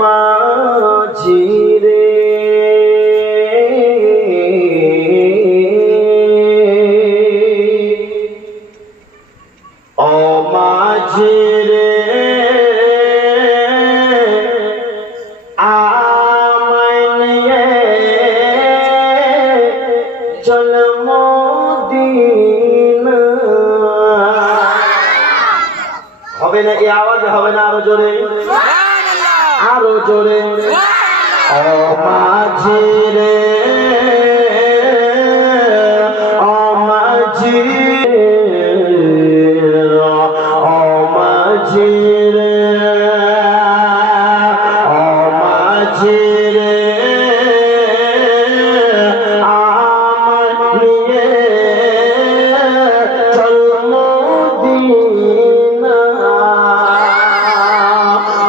মাঝি রে ও মাঝি রে আমায় নিয়ে চল মদিনা। হবে না এই আওয়াজ হবে না আরো জোরে আরো জোরে ও মাঝি রে ও মাঝি ও মাঝি রে ও মাঝি রে আমায় নিয়ে চল মদিনা।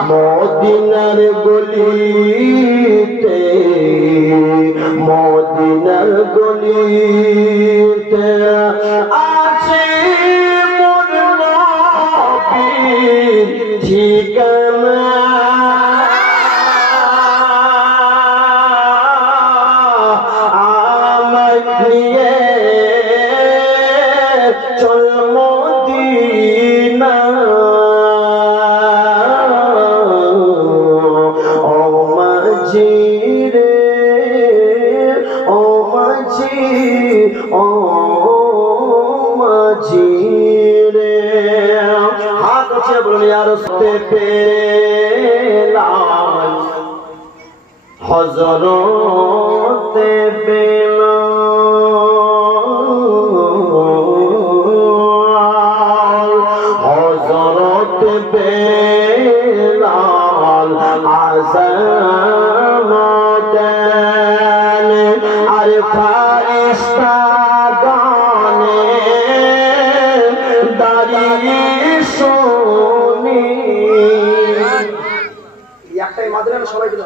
মদিনার গলিতে মদিনার গলিতে আছে মোর নবীর ঠিকানা। আমায় নিয়ে চল মদিনা। ও মাঝি রে ও মাঝি ও মাঝি রে হাত উঠিয়ে বলুন ইয়া রাসূলে পেলাম হযরতে বেলাল হযরতে বেলাল আযান দেন আর ফারিস্তাগণে দাঁড়িয়ে শুনি। একটাই মাদ্রাসা সবাই দিল।